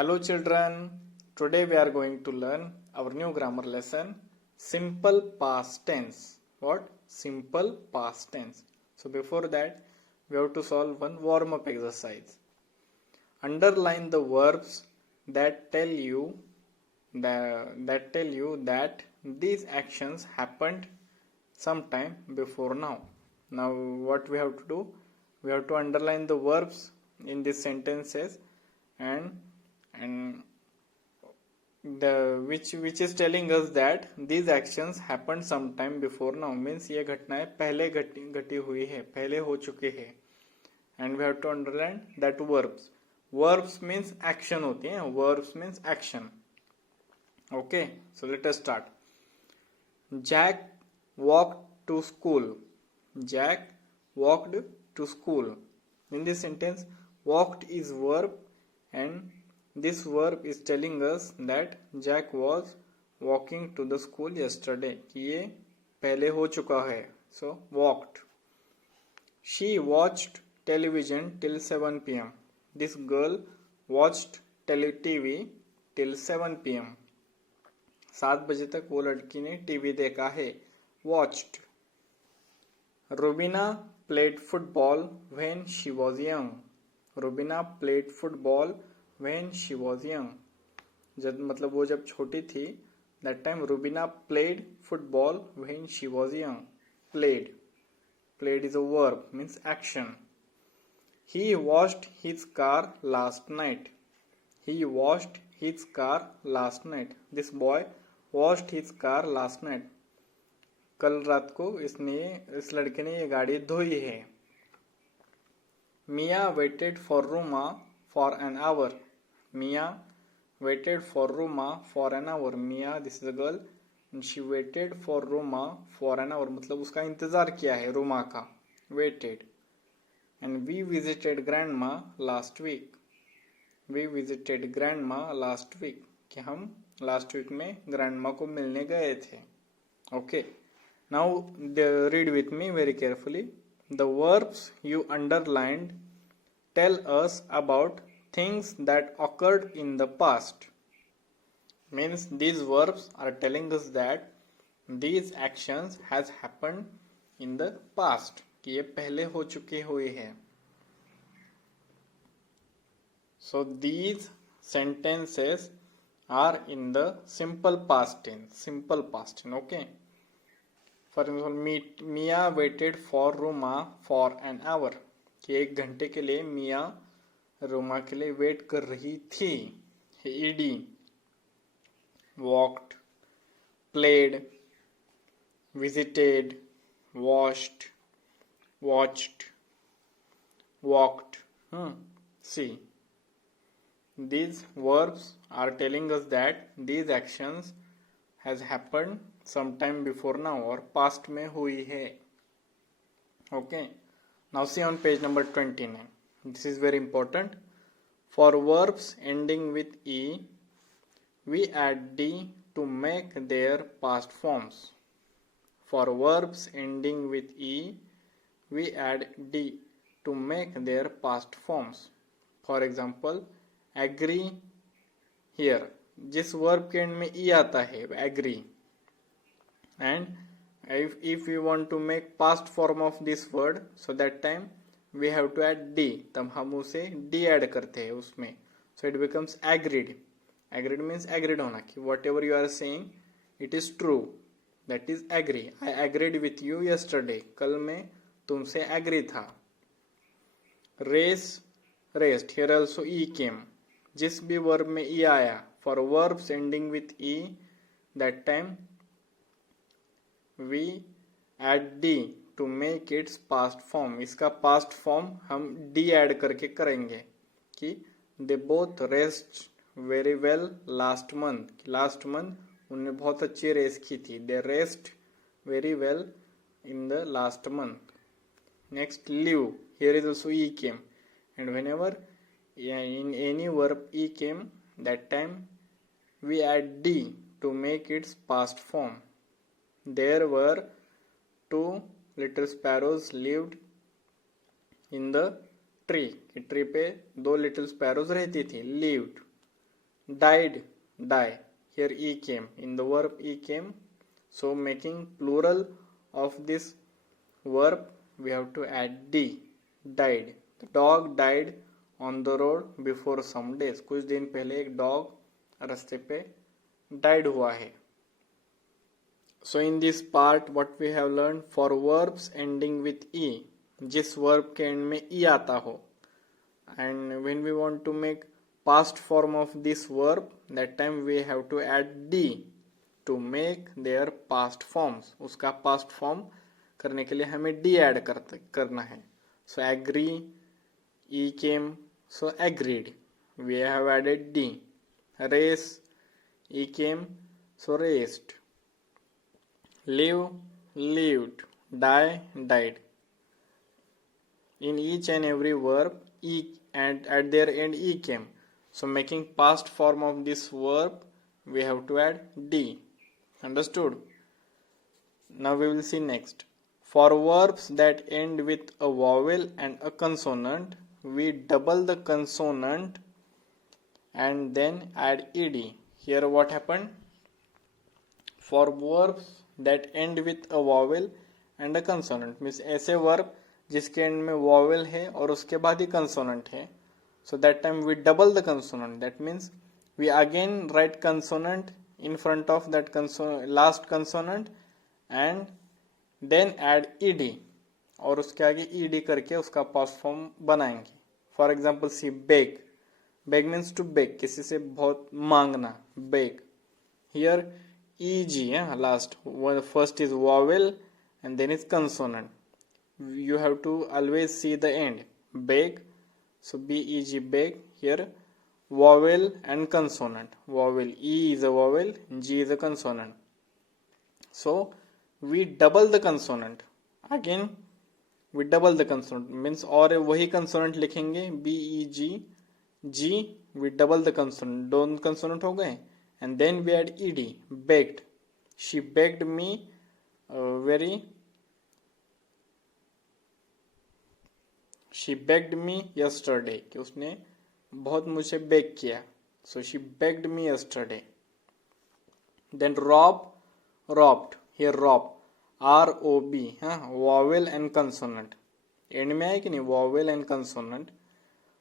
Hello children, today we are going to learn our new grammar lesson, simple past tense. What? Simple past tense. So before that, we have to solve one warm-up exercise. Underline the verbs that tell you that these actions happened sometime before now. Now what we have to do? We have to underline the verbs in these sentences and the which is telling us that these actions happened sometime before now, means ये घटनाएं पहले घटी हुई है, पहले हो चुके हैं. And we have to underline that verbs means action होती है. Verbs means action. Okay, so let us start. Jack walked to school. Jack walked to school. In this sentence, walked is verb and this verb is telling us that Jack was walking to the school yesterday. कि ये पहले हो चुका है. So walked. She watched television till 7 p.m. This girl watched TV till 7 p.m. 7 बजे तक वो लड़की ने टीवी देखा है. Watched. Rubina played football when she was young. Rubina played football when she was young. जब मतलब वो जब छोटी थी, that time Rubina played football when she was young. Played is a verb, means action. He washed his car last night. He washed his car last night. This boy washed his car last night. कल रात को इस लड़के ने ये गाड़ी धोई है. Mia waited for Ruma for an hour. Mia waited for Ruma for an hour. Mia, this is a girl, and she waited for Ruma for an hour. मतलब उसका इंतजार किया है रूमा का. Waited. And we visited grandma last week. We visited grandma last week. कि हम last week में grandma को मिलने गए थे. Okay. Now read with me very carefully. The verbs you underlined tell us about things that occurred in the past. Means these verbs are telling us that these actions has happened in the past. कि ये पहले हो चुके हुए हैं. So these sentences are in the simple past tense. Simple past tense. Okay. For example, Mia waited for Ruma for an hour. कि 1 घंटे के लिए मिया रोमा के लिए वेट कर रही थी. ed. Walked, played, visited, washed, watched, walked. See, these verbs are telling us that these actions has happened sometime before now और past में हुई है. Okay. Now see on page number 29. This is very important. For verbs ending with E, we add D to make their past forms. For verbs ending with E, we add D to make their past forms. For example, agree here. जिस verb के end में E आता है, agree. And if we want to make past form of this word, so that time we have to add D. तब हम उसे D add करते हैं उसमें. So it becomes agreed. Agreed means agreed होना कि whatever you are saying, it is true. That is agree. I agreed with you yesterday. कल मैं तुमसे agree था. Race, raced. Here also E came. जिस भी verb में E आया, for verbs ending with E, that time we add D to make its past form. इसका past form हम D add करके करेंगे कि they both raced very well last month. Last month उन्होंने बहुत अच्छी रेस की थी. They raced very well in the last month. Next, live. Here is also E came. And whenever in any verb E came, that time we add D to make its past form. There were 2 little sparrows lived in the tree. Tree पे 2 little sparrows रहती थी. Lived. died, die. Here e came. In the verb e came. So making plural of this verb, we have to add d. Died. The dog died on the road before some days. कुछ दिन पहले एक dog रास्ते पे died हुआ है. So in this part what we have learned, for verbs ending with e, जिस verb के end में e आता हो, and when we want to make past form of this verb, that time we have to add d to make their past forms. उसका past form करने के लिए हमें d add करना है. So agree, e came, so agreed. We have added d. Race, e came, so raced. Live, lived. Die, died. In each and every verb, e and at their end e came. So making past form of this verb, we have to add d. Understood? Now we will see next. For verbs that end with a vowel and a consonant, we double the consonant and then add ed. Here what happened? For verbs that end with a vowel and a consonant, means ऐसे verb जिसके end में vowel है और उसके बाद ही consonant है, so that time we double the consonant. That means we again write consonant in front of that last consonant and then add ed और उसके आगे ed करके उसका past form बनाएंगे. For example, see beg. Beg means to beg, किसी से बहुत मांगना, beg. Here eg, last one, first is vowel and then is consonant. You have to always see the end. Beg, so beg, beg. Here vowel and consonant. Vowel, e is a vowel, g is a consonant. So we double the consonant. Again we double the consonant, means और वही consonant लिखेंगे beg, g, we double the consonant. दोनों consonant हो गए. And then we add ed. Begged. She begged me she begged me yesterday. कि उसने बहुत मुझे beg किया. So she begged me yesterday. Then rob, robbed. Here rob, R-O-B, vowel and consonant. End में है कि नहीं, vowel and consonant.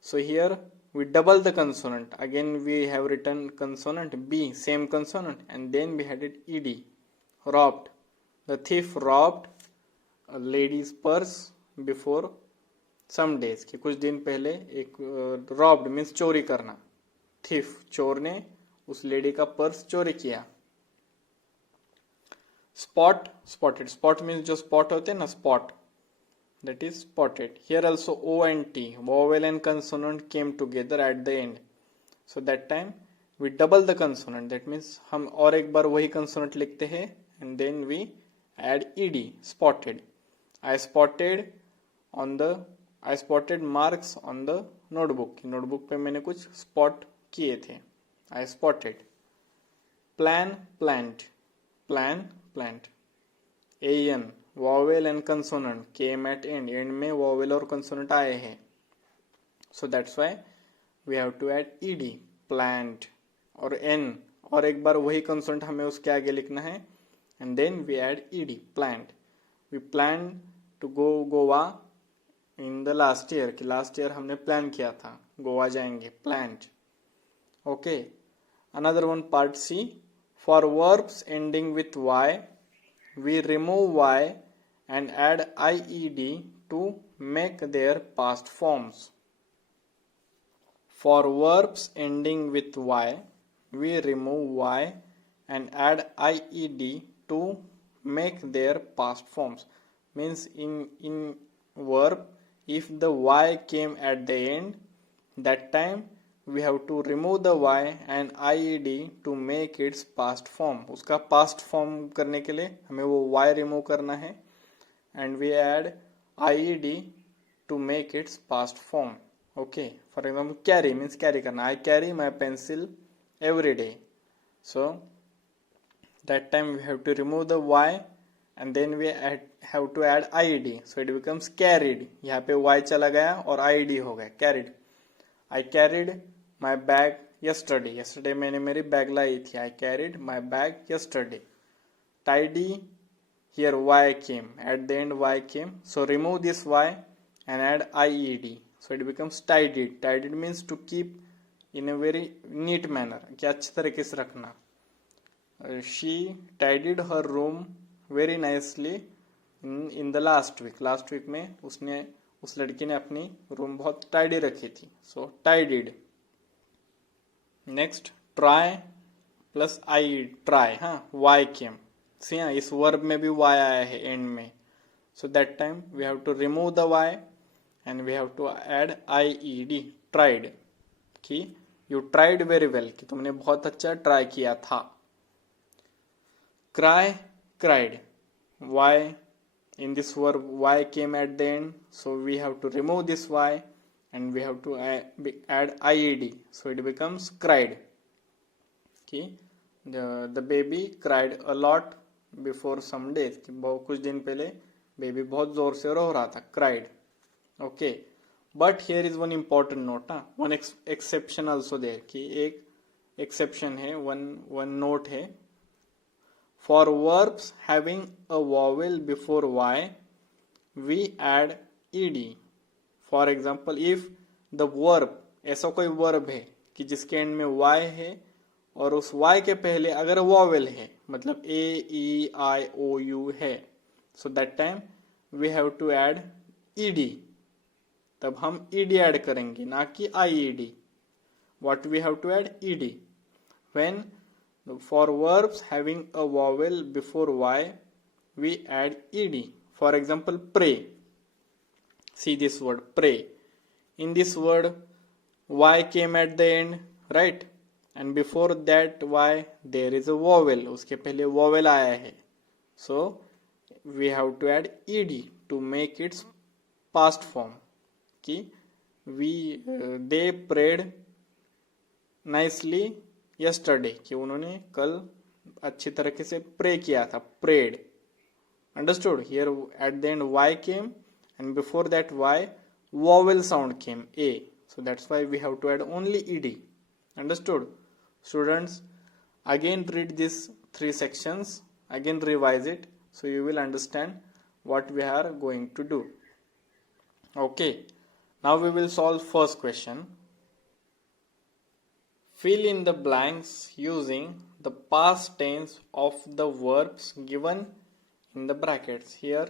So here we double the consonant. Again we have written consonant b, same consonant, and then we added ed. Robbed. The thief robbed a lady's purse before some days. कि कुछ दिन पहले एक robbed means चोरी करना. Thief, चोर ने उस लेडी का पर्स चोरी किया. Spot, spotted. Spot means जो spot होते हैं ना, spot. That is spotted. Here also o and t, vowel and consonant came together at the end. So that time we double the consonant. That means हम और एक बार वही consonant लिखते हैं and then we add ed. Spotted. I spotted marks on the notebook. Notebook पे मैंने कुछ spot किए थे. I spotted. Plan, plant. Plan, plant. an, vowel and consonant came at end. End में vowel और consonant आए हैं. So that's why we have to add ed. Plant. और n और एक बार वही consonant हमें उसके आगे लिखना है and then we add ed. Plant. We planned to go Goa in the last year. कि last year हमने plan किया था गोवा जाएंगे. Planned. Okay. Another one, part C. For verbs ending with y, we remove y and add ied to make their past forms. For verbs ending with y, we remove y and add ied to make their past forms. Means in verb, if the y came at the end, that time we have to remove the y and ied to make its past form. उसका past form करने के लिए हमें वो y remove करना है and we add ied to make its past form. Okay. For example, carry means carry करना. I carry my pencil every day. So that time we have to remove the y and then we have to add ied. So it becomes carried. यहाँ पे y चला गया और ied हो गया. Carried. I carried my bag yesterday. Yesterday मैंने मेरी bag लाई थी. I carried my bag yesterday. Tidy, here y came. At the end y came. So remove this y and add ied. So it becomes tidied. Tidied means to keep in a very neat manner. कि अच्छे तरीके से रखना. She tidied her room very nicely in the last week. Last week में उस लड़की ने अपनी रूम बहुत टाइडी रखी थी. So tidied. Next try plus I try. हाँ, वाई केम. सी हाँ, इस वर्ब में भी वाई आया है एंड में. So that time we have to remove the Y and we have to add I E D. Tried, कि you tried very well, कि तुमने बहुत अच्छा ट्राई किया था. Cry, cried. Y, in this verb y came at the end, so we have to remove this y and we have to add ied, so it becomes cried. Okay, the baby cried a lot before some days. कुछ दिन पहले baby बहुत जोर से रो रहा था. cried. Okay, but here is one important note. one exception also there, कि एक exception है, one note है. For verbs having a vowel before y, we add ed. For example, if the verb, ऐसा कोई verb है कि जिसके end में y है और उस y के पहले अगर vowel है, मतलब a, e, i, o, u है, so that time we have to add ed. तब हम ed add करेंगे, ना कि ied. What we have to add? ed. When for verbs having a vowel before y, we add ed. For example, pray. See this word, pray. In this word, y came at the end, right? And before that y, there is a vowel. उसके पहले vowel आया है. So, we have to add ed to make its past form. कि they prayed nicely yesterday, कि उन्होंने कल अच्छी तरीके से प्रे किया था. prayed. Understood? Here at the end y came and before that y vowel sound came, a. So that's why we have to add only ed. Understood? Students, again read these 3 sections, again revise it, so you will understand what we are going to do. Okay, now we will solve first question. Fill in the blanks using the past tense of the verbs given in the brackets. Here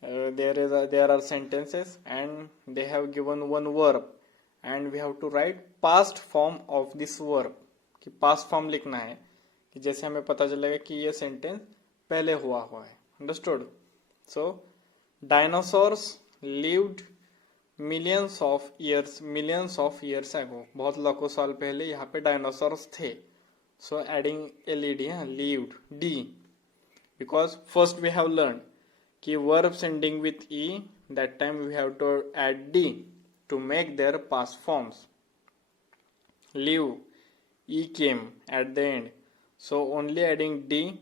there are sentences and they have given one verb and we have to write past form of this verb. कि past form लिखना है, कि जैसे हमें पता चलेगा कि ये sentence पहले हुआ है. Understood? So dinosaurs lived millions of years ago. बहुत लाखों साल पहले यहाँ पे डायनासोर्स थे. So adding led, lived, d, because first we have learned कि verbs ending with e, that time we have to add d to make their past forms. Live, e came at the end, so only adding d,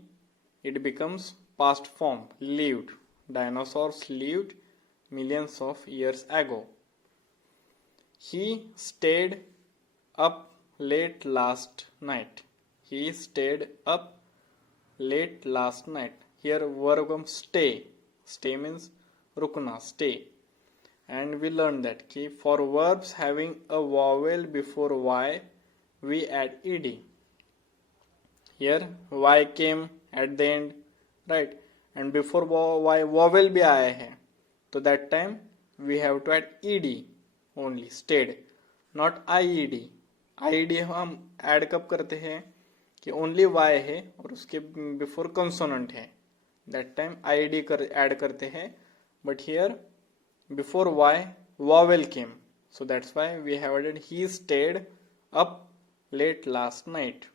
it becomes past form, lived. Dinosaurs lived millions of years ago. He stayed up late last night. He stayed up late last night. Here verb comes stay. Stay means rukna, stay. And we learned that कि for verbs having a vowel before y, we add ed. Here y came at the end, right? And before y vowel भी आया है, तो that time we have to add ed only, stayed, not ied. ied हम add कब करते हैं कि only y है और उसके before consonant है, that time ied add करते हैं. But here before y vowel came, so that's why we have added he stayed up late last night.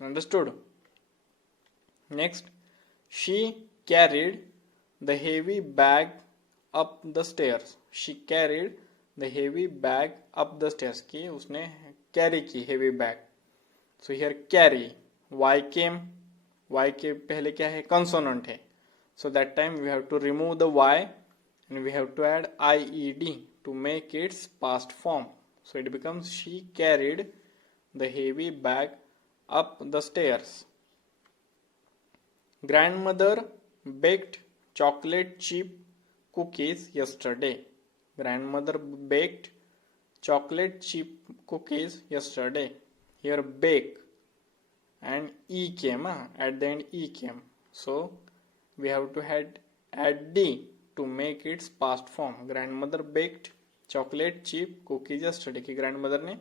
Understood? Next, she carried the heavy bag up the stairs. She carried the heavy bag up the stairs, कि उसने carry की heavy bag. So here carry, y came, y के पहले क्या है, consonant है, so that time we have to remove the y and we have to add ied to make its past form. So it becomes she carried the heavy bag up the stairs. Grandmother baked chocolate chip cookies yesterday. Grandmother baked chocolate chip cookies yesterday. Here bake and e came, at the end e came. So we have to add d to make its past form. Grandmother baked chocolate chip cookies yesterday कि grandmother ने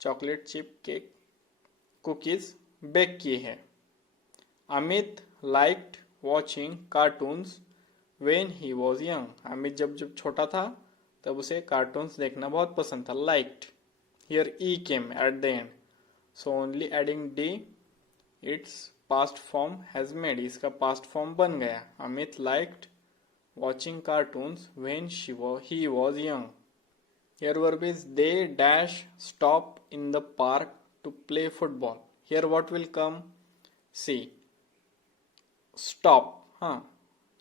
chocolate chip cake cookies bake किए हैं. Amit liked watching cartoons when he was young. Amit जब छोटा था तब उसे cartoons देखना बहुत पसंद था. Liked. Here e came at the end. So only adding d its past form has made. इसका past form बन गया. Amit liked watching cartoons when he was young. Here verb is they dash stop in the park to play football. Here what will come? See. Stop.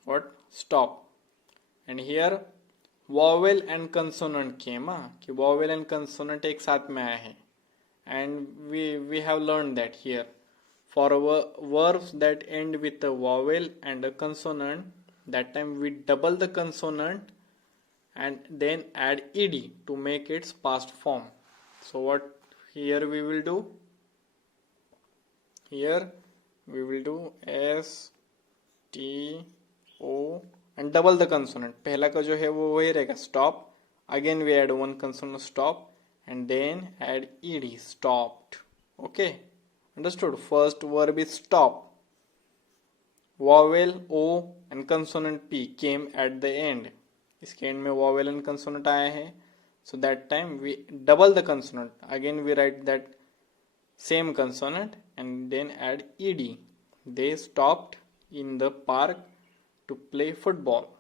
What? Stop. And here vowel and consonant came. कि vowel and consonant एक साथ में आया है. And we have learned that here. For verbs that end with a vowel and a consonant, that time we double the consonant and then add ed to make its past form. So what here we will do? Here we will do s t o and double the consonant. पहला का जो है वो वही रहेगा stop. Again we add one consonant stop and then add ed stopped. Okay, understood? First verb is stop. Vowel o and consonant p came at the end. इसके end में vowel and consonant आया है. So that time we double the consonant. Again we write that same consonant and then add ed. They stopped in the park to play football.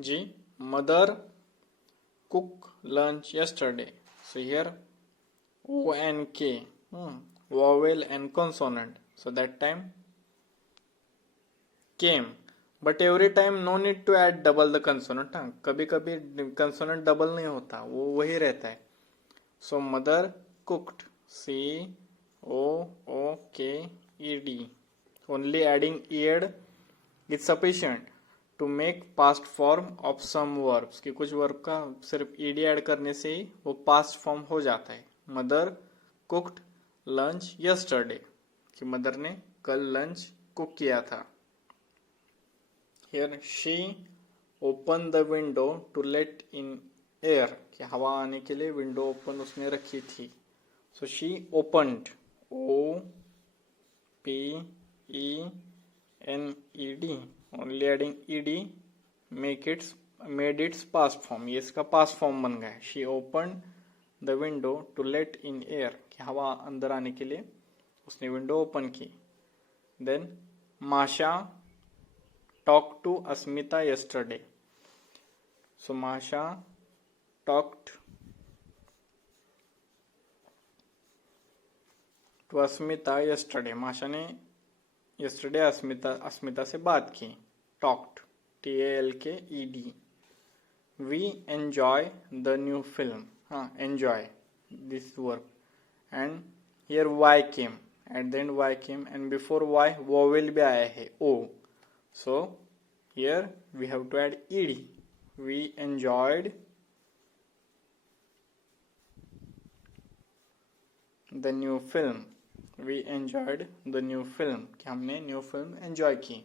G. Mother cooked lunch yesterday. So here o and k, vowel and consonant. So that time came. But every time no need to add double the consonant. कभी कभी consonant double नहीं होता, वो वही रहता है. So mother cooked. C O O K E D. Only adding ed is sufficient to make past form of some verbs. कि कुछ verb का सिर्फ ed ऐड करने से ही वो past form हो जाता है. Mother cooked lunch yesterday. कि mother ने कल lunch cook किया था. Here she opened the window to let in air. कि हवा आने के लिए window open उसने रखी थी. So she opened. O P E N E D. Only adding ed made its past form. ये इसका past form बन गया. She opened the window to let in air. कि हवा अंदर आने के लिए उसने window open की. Then Masha talked to Asmita yesterday. So Masha talked to Asmita yesterday. Masha ने yesterday अस्मिता से बात की. Talked. TALKED. We enjoy the new film. Enjoy this verb. And here Y came. At the end Y came and before Y vowel भी आया है O. So here we have to add ed. We enjoyed the new film. We enjoyed the new film. कि हमने new film enjoy की.